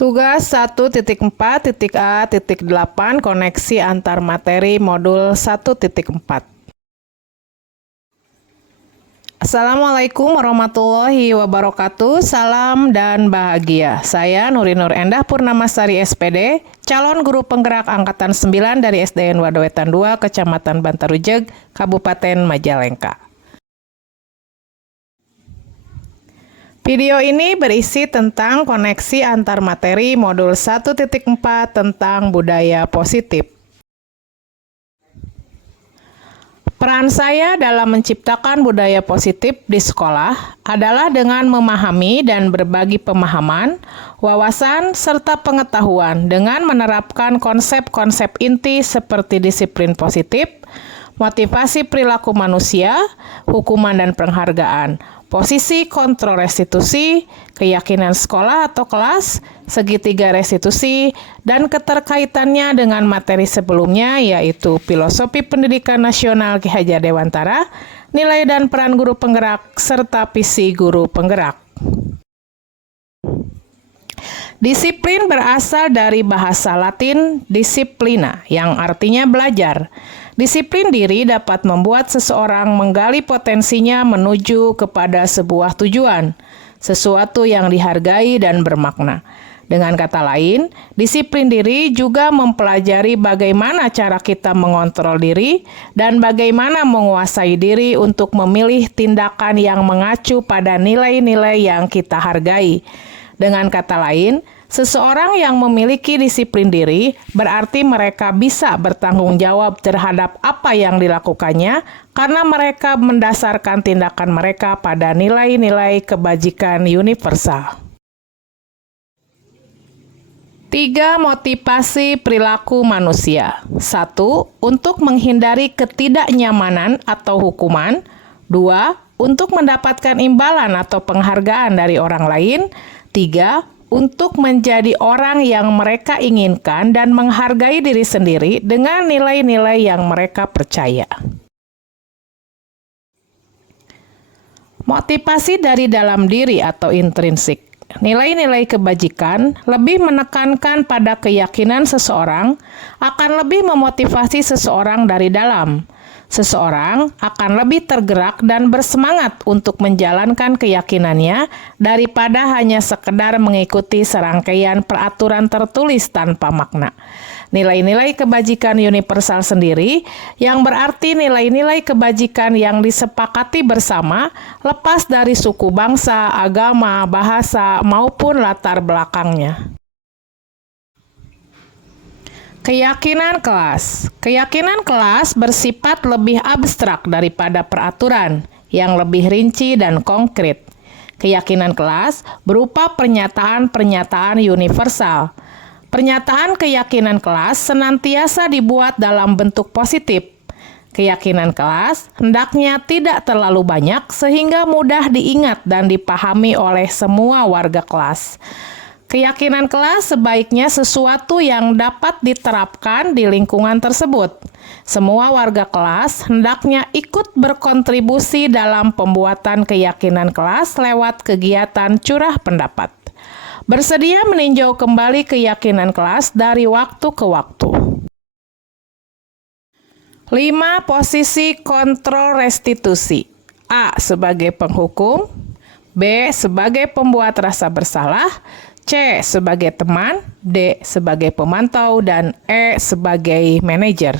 Tugas 1.4.A.8 Koneksi antar materi modul 1.4. Assalamualaikum warahmatullahi wabarakatuh. Salam dan bahagia. Saya Nuri Nur Endah Purnamasari SPD, calon guru penggerak angkatan 9 dari SDN Wadowetan 2, Kecamatan Bantarujeg, Kabupaten Majalengka. Video ini berisi tentang koneksi antar materi modul 1.4 tentang budaya positif. Peran saya dalam menciptakan budaya positif di sekolah adalah dengan memahami dan berbagi pemahaman, wawasan, serta pengetahuan dengan menerapkan konsep-konsep inti seperti disiplin positif, motivasi perilaku manusia, hukuman dan penghargaan, posisi kontrol restitusi, keyakinan sekolah atau kelas, segitiga restitusi, dan keterkaitannya dengan materi sebelumnya yaitu filosofi pendidikan nasional Ki Hajar Dewantara, nilai dan peran guru penggerak, serta visi guru penggerak. Disiplin berasal dari bahasa Latin disciplina, yang artinya belajar. Disiplin diri dapat membuat seseorang menggali potensinya menuju kepada sebuah tujuan, sesuatu yang dihargai dan bermakna. Dengan kata lain, disiplin diri juga mempelajari bagaimana cara kita mengontrol diri dan bagaimana menguasai diri untuk memilih tindakan yang mengacu pada nilai-nilai yang kita hargai. Dengan kata lain, seseorang yang memiliki disiplin diri berarti mereka bisa bertanggung jawab terhadap apa yang dilakukannya karena mereka mendasarkan tindakan mereka pada nilai-nilai kebajikan universal. 3. Motivasi perilaku manusia. 1. Untuk menghindari ketidaknyamanan atau hukuman. 2. Untuk mendapatkan imbalan atau penghargaan dari orang lain. 3. Untuk menjadi orang yang mereka inginkan dan menghargai diri sendiri dengan nilai-nilai yang mereka percaya. Motivasi dari dalam diri atau intrinsik. Nilai-nilai kebajikan lebih menekankan pada keyakinan seseorang akan lebih memotivasi seseorang dari dalam. Seseorang akan lebih tergerak dan bersemangat untuk menjalankan keyakinannya daripada hanya sekedar mengikuti serangkaian peraturan tertulis tanpa makna. Nilai-nilai kebajikan universal sendiri yang berarti nilai-nilai kebajikan yang disepakati bersama lepas dari suku bangsa, agama, bahasa, maupun latar belakangnya. Keyakinan kelas. Keyakinan kelas bersifat lebih abstrak daripada peraturan yang lebih rinci dan konkret. Keyakinan kelas berupa pernyataan-pernyataan universal. Pernyataan keyakinan kelas senantiasa dibuat dalam bentuk positif. Keyakinan kelas hendaknya tidak terlalu banyak sehingga mudah diingat dan dipahami oleh semua warga kelas. Keyakinan kelas sebaiknya sesuatu yang dapat diterapkan di lingkungan tersebut. Semua warga kelas hendaknya ikut berkontribusi dalam pembuatan keyakinan kelas lewat kegiatan curah pendapat. Bersedia meninjau kembali keyakinan kelas dari waktu ke waktu. 5. Posisi kontrol restitusi. A. Sebagai penghukum. B. Sebagai pembuat rasa bersalah. C. Sebagai teman, D. Sebagai pemantau, dan E. Sebagai manajer.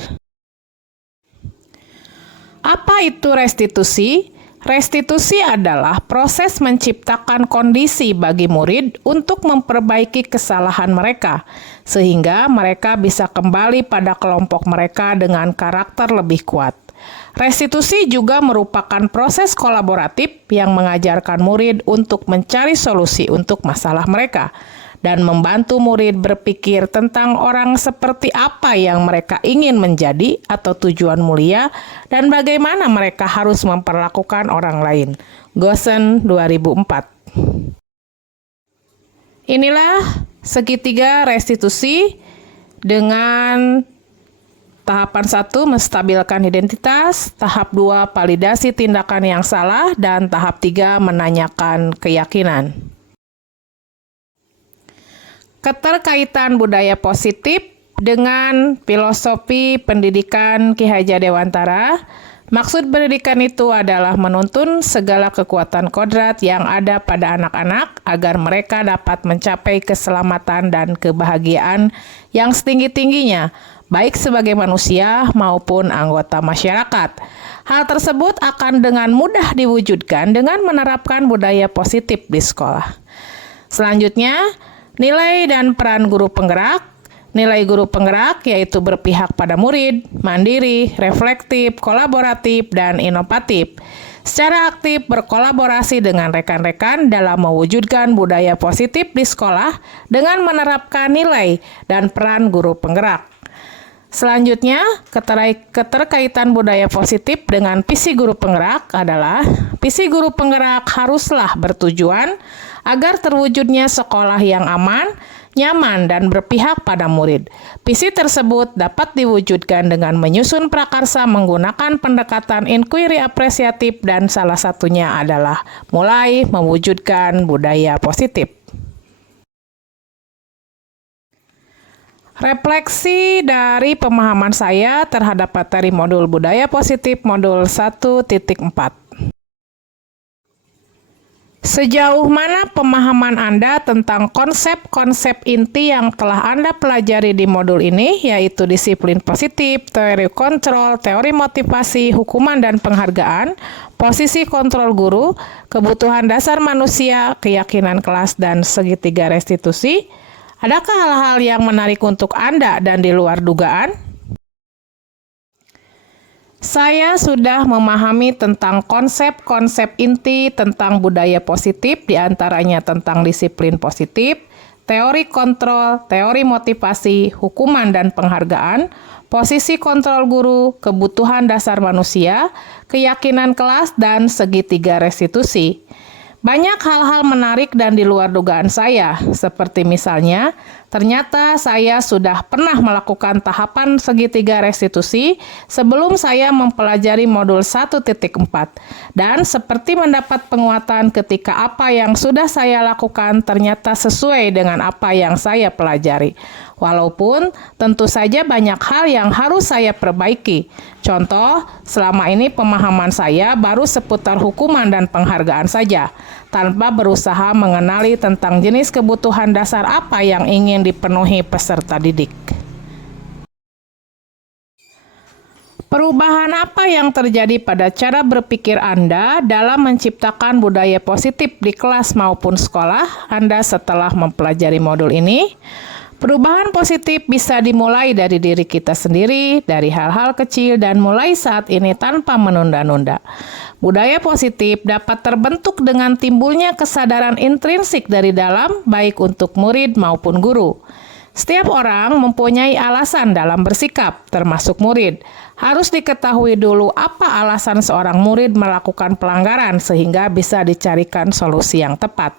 Apa itu restitusi? Restitusi adalah proses menciptakan kondisi bagi murid untuk memperbaiki kesalahan mereka, sehingga mereka bisa kembali pada kelompok mereka dengan karakter lebih kuat. Restitusi juga merupakan proses kolaboratif yang mengajarkan murid untuk mencari solusi untuk masalah mereka dan membantu murid berpikir tentang orang seperti apa yang mereka ingin menjadi atau tujuan mulia dan bagaimana mereka harus memperlakukan orang lain. Goosen 2004. Inilah segitiga restitusi dengan tahapan 1, menstabilkan identitas, tahap 2, validasi tindakan yang salah, dan tahap 3, menanyakan keyakinan. Keterkaitan budaya positif dengan filosofi pendidikan Ki Hajar Dewantara. Maksud pendidikan itu adalah menuntun segala kekuatan kodrat yang ada pada anak-anak agar mereka dapat mencapai keselamatan dan kebahagiaan yang setinggi-tingginya, baik sebagai manusia maupun anggota masyarakat. Hal tersebut akan dengan mudah diwujudkan dengan menerapkan budaya positif di sekolah. Selanjutnya, nilai dan peran guru penggerak. Nilai guru penggerak yaitu berpihak pada murid, mandiri, reflektif, kolaboratif, dan inovatif. Secara aktif berkolaborasi dengan rekan-rekan dalam mewujudkan budaya positif di sekolah dengan menerapkan nilai dan peran guru penggerak. Selanjutnya, keterkaitan budaya positif dengan visi guru penggerak adalah visi guru penggerak haruslah bertujuan agar terwujudnya sekolah yang aman, nyaman, dan berpihak pada murid. Visi tersebut dapat diwujudkan dengan menyusun prakarsa menggunakan pendekatan inquiry apresiatif dan salah satunya adalah mulai mewujudkan budaya positif. Refleksi dari pemahaman saya terhadap materi modul budaya positif modul 1.4. Sejauh mana pemahaman Anda tentang konsep-konsep inti yang telah Anda pelajari di modul ini, yaitu disiplin positif, teori kontrol, teori motivasi, hukuman dan penghargaan, posisi kontrol guru, kebutuhan dasar manusia, keyakinan kelas, dan segitiga restitusi? Adakah hal-hal yang menarik untuk Anda dan di luar dugaan? Saya sudah memahami tentang konsep-konsep inti tentang budaya positif, diantaranya tentang disiplin positif, teori kontrol, teori motivasi, hukuman dan penghargaan, posisi kontrol guru, kebutuhan dasar manusia, keyakinan kelas, dan segitiga restitusi. Banyak hal-hal menarik dan di luar dugaan saya, seperti misalnya, ternyata saya sudah pernah melakukan tahapan segitiga restitusi sebelum saya mempelajari modul 1.4, dan seperti mendapat penguatan ketika apa yang sudah saya lakukan ternyata sesuai dengan apa yang saya pelajari. Walaupun tentu saja banyak hal yang harus saya perbaiki. Contoh, selama ini pemahaman saya baru seputar hukuman dan penghargaan saja, tanpa berusaha mengenali tentang jenis kebutuhan dasar apa yang ingin dipenuhi peserta didik. Perubahan apa yang terjadi pada cara berpikir Anda dalam menciptakan budaya positif di kelas maupun sekolah Anda setelah mempelajari modul ini? Perubahan positif bisa dimulai dari diri kita sendiri, dari hal-hal kecil dan mulai saat ini tanpa menunda-nunda. Budaya positif dapat terbentuk dengan timbulnya kesadaran intrinsik dari dalam, baik untuk murid maupun guru. Setiap orang mempunyai alasan dalam bersikap, termasuk murid. Harus diketahui dulu apa alasan seorang murid melakukan pelanggaran sehingga bisa dicarikan solusi yang tepat.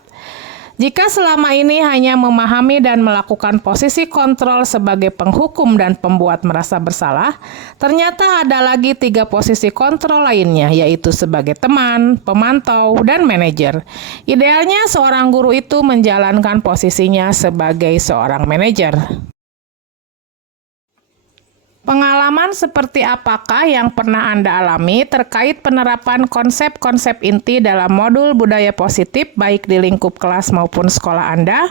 Jika selama ini hanya memahami dan melakukan posisi kontrol sebagai penghukum dan pembuat merasa bersalah, ternyata ada lagi 3 posisi kontrol lainnya, yaitu sebagai teman, pemantau, dan manajer. Idealnya seorang guru itu menjalankan posisinya sebagai seorang manajer. Pengalaman seperti apakah yang pernah Anda alami terkait penerapan konsep-konsep inti dalam modul budaya positif baik di lingkup kelas maupun sekolah Anda?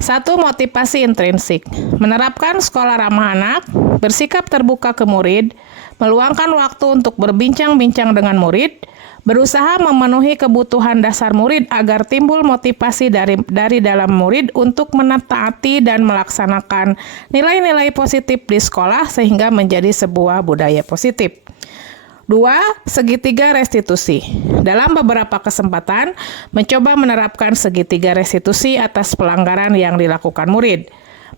1. Motivasi intrinsik. Menerapkan sekolah ramah anak, bersikap terbuka ke murid, meluangkan waktu untuk berbincang-bincang dengan murid, berusaha memenuhi kebutuhan dasar murid agar timbul motivasi dari dalam murid untuk menetaati dan melaksanakan nilai-nilai positif di sekolah sehingga menjadi sebuah budaya positif. 2. Segitiga restitusi. Dalam beberapa kesempatan, mencoba menerapkan segitiga restitusi atas pelanggaran yang dilakukan murid.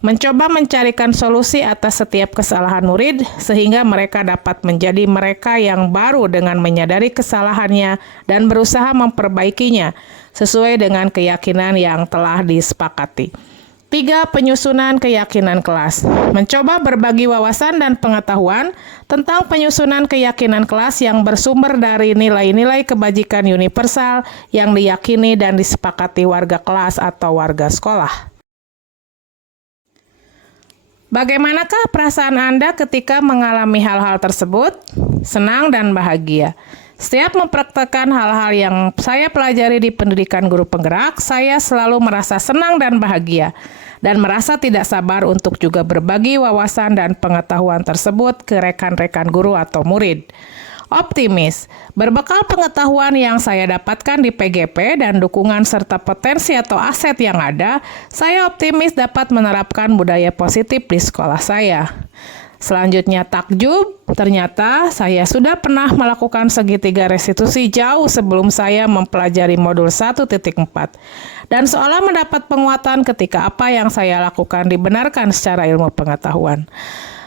Mencoba mencarikan solusi atas setiap kesalahan murid sehingga mereka dapat menjadi mereka yang baru dengan menyadari kesalahannya dan berusaha memperbaikinya sesuai dengan keyakinan yang telah disepakati. 3. Penyusunan keyakinan kelas. Mencoba berbagi wawasan dan pengetahuan tentang penyusunan keyakinan kelas yang bersumber dari nilai-nilai kebajikan universal yang diyakini dan disepakati warga kelas atau warga sekolah. Bagaimanakah perasaan Anda ketika mengalami hal-hal tersebut? Senang dan bahagia. Setiap mempraktekkan hal-hal yang saya pelajari di pendidikan guru penggerak, saya selalu merasa senang dan bahagia, dan merasa tidak sabar untuk juga berbagi wawasan dan pengetahuan tersebut ke rekan-rekan guru atau murid. Optimis, berbekal pengetahuan yang saya dapatkan di PGP dan dukungan serta potensi atau aset yang ada, saya optimis dapat menerapkan budaya positif di sekolah saya. Selanjutnya takjub, ternyata saya sudah pernah melakukan segitiga restitusi jauh sebelum saya mempelajari modul 1.4. Dan seolah mendapat penguatan ketika apa yang saya lakukan dibenarkan secara ilmu pengetahuan.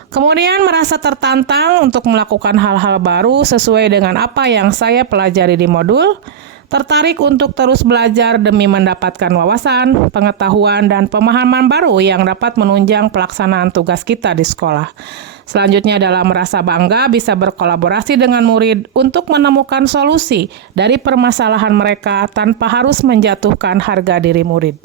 Kemudian merasa tertantang untuk melakukan hal-hal baru sesuai dengan apa yang saya pelajari di modul, tertarik untuk terus belajar demi mendapatkan wawasan, pengetahuan, dan pemahaman baru yang dapat menunjang pelaksanaan tugas kita di sekolah. Selanjutnya adalah merasa bangga bisa berkolaborasi dengan murid untuk menemukan solusi dari permasalahan mereka tanpa harus menjatuhkan harga diri murid.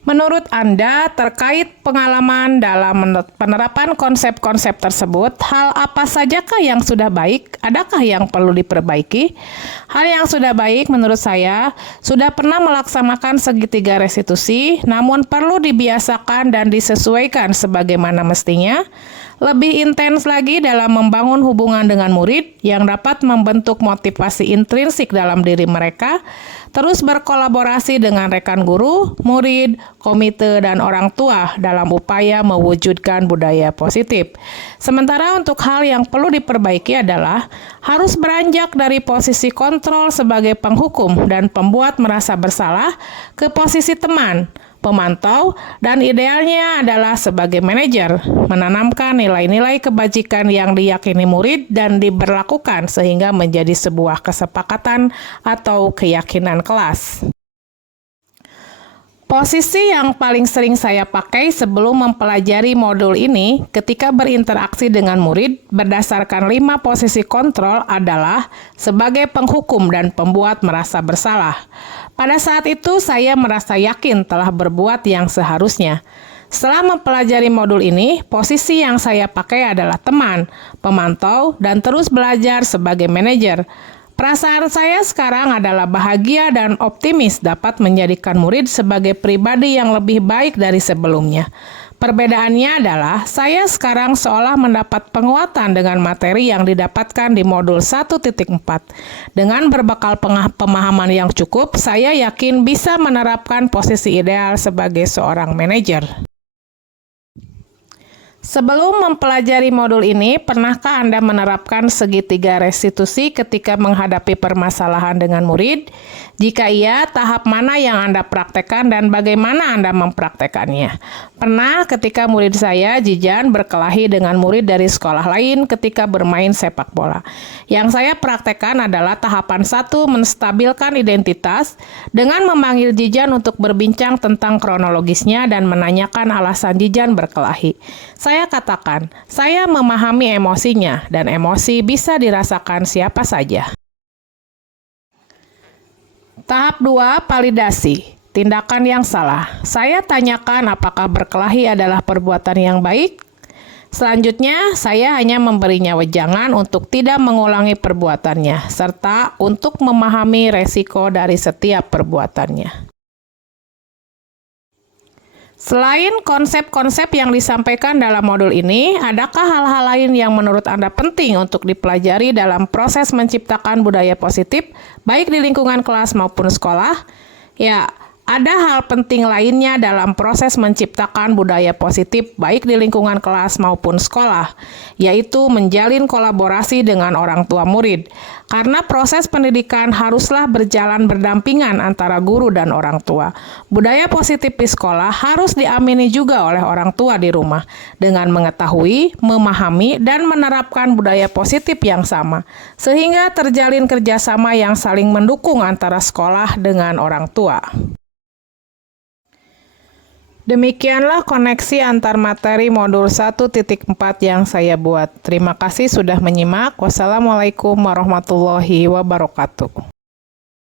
Menurut Anda, terkait pengalaman dalam penerapan konsep-konsep tersebut, hal apa sajakah yang sudah baik? Adakah yang perlu diperbaiki? Hal yang sudah baik menurut saya, sudah pernah melaksanakan segitiga restitusi, namun perlu dibiasakan dan disesuaikan sebagaimana mestinya. Lebih intens lagi dalam membangun hubungan dengan murid yang dapat membentuk motivasi intrinsik dalam diri mereka, terus berkolaborasi dengan rekan guru, murid, komite, dan orang tua dalam upaya mewujudkan budaya positif. Sementara untuk hal yang perlu diperbaiki adalah harus beranjak dari posisi kontrol sebagai penghukum dan pembuat merasa bersalah ke posisi teman, pemantau, dan idealnya adalah sebagai manajer, menanamkan nilai-nilai kebajikan yang diyakini murid dan diberlakukan sehingga menjadi sebuah kesepakatan atau keyakinan kelas. Posisi yang paling sering saya pakai sebelum mempelajari modul ini ketika berinteraksi dengan murid berdasarkan 5 posisi kontrol adalah sebagai penghukum dan pembuat merasa bersalah. Pada saat itu saya merasa yakin telah berbuat yang seharusnya. Setelah mempelajari modul ini, posisi yang saya pakai adalah teman, pemantau, dan terus belajar sebagai manajer. Perasaan saya sekarang adalah bahagia dan optimis dapat menjadikan murid sebagai pribadi yang lebih baik dari sebelumnya. Perbedaannya adalah saya sekarang seolah mendapat penguatan dengan materi yang didapatkan di modul 1.4. Dengan berbekal pemahaman yang cukup, saya yakin bisa menerapkan posisi ideal sebagai seorang manajer. Sebelum mempelajari modul ini, pernahkah Anda menerapkan segitiga restitusi ketika menghadapi permasalahan dengan murid? Jika iya, tahap mana yang Anda praktekkan dan bagaimana Anda mempraktekannya? Pernah ketika murid saya, Jijan, berkelahi dengan murid dari sekolah lain ketika bermain sepak bola. Yang saya praktekkan adalah tahapan 1, menstabilkan identitas dengan memanggil Jijan untuk berbincang tentang kronologisnya dan menanyakan alasan Jijan berkelahi. Saya katakan, saya memahami emosinya dan emosi bisa dirasakan siapa saja. Tahap 2, validasi. Tindakan yang salah. Saya tanyakan apakah berkelahi adalah perbuatan yang baik. Selanjutnya, saya hanya memberinya wejangan untuk tidak mengulangi perbuatannya, serta untuk memahami resiko dari setiap perbuatannya. Selain konsep-konsep yang disampaikan dalam modul ini, adakah hal-hal lain yang menurut Anda penting untuk dipelajari dalam proses menciptakan budaya positif, baik di lingkungan kelas maupun sekolah? Ya, ada hal penting lainnya dalam proses menciptakan budaya positif, baik di lingkungan kelas maupun sekolah, yaitu menjalin kolaborasi dengan orang tua murid. Karena proses pendidikan haruslah berjalan berdampingan antara guru dan orang tua. Budaya positif di sekolah harus diamini juga oleh orang tua di rumah, dengan mengetahui, memahami, dan menerapkan budaya positif yang sama, sehingga terjalin kerjasama yang saling mendukung antara sekolah dengan orang tua. Demikianlah koneksi antar materi modul 1.4 yang saya buat. Terima kasih sudah menyimak. Wassalamualaikum warahmatullahi wabarakatuh.